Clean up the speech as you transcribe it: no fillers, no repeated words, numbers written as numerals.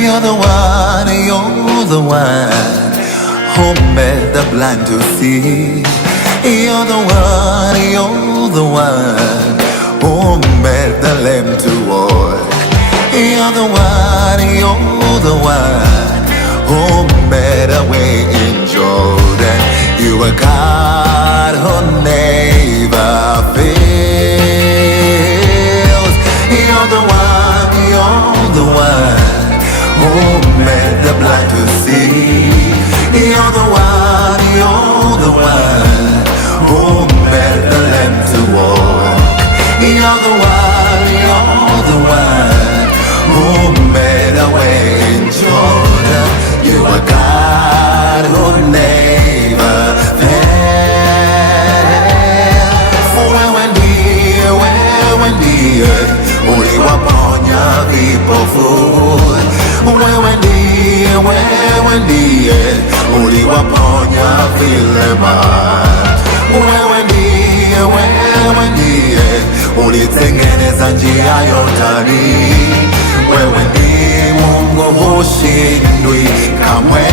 You're the one who made the blind to see. You're the one who made the lame to walk. You're the one who made a way in Jordan. You are God who never fails. You're the one who made the blind to see. You're the one who made the lame to walk. You're the one who made a way in Jordan. You are God who never fails. Wewe ndiye uliwaponya vipofu. Wewe ndiye uliwaponya vilema. Wewe ndiye ulitengeneza njia yotari. Wewe ni Mungu hushindwi kamwe.